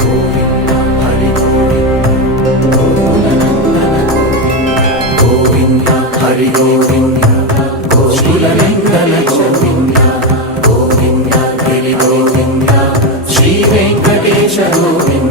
Govinda Hari Govinda గోకులనందన Govinda Hari Govinda గోకులనందన Govinda Govinda Giri Govinda Shri Venkatesha Govinda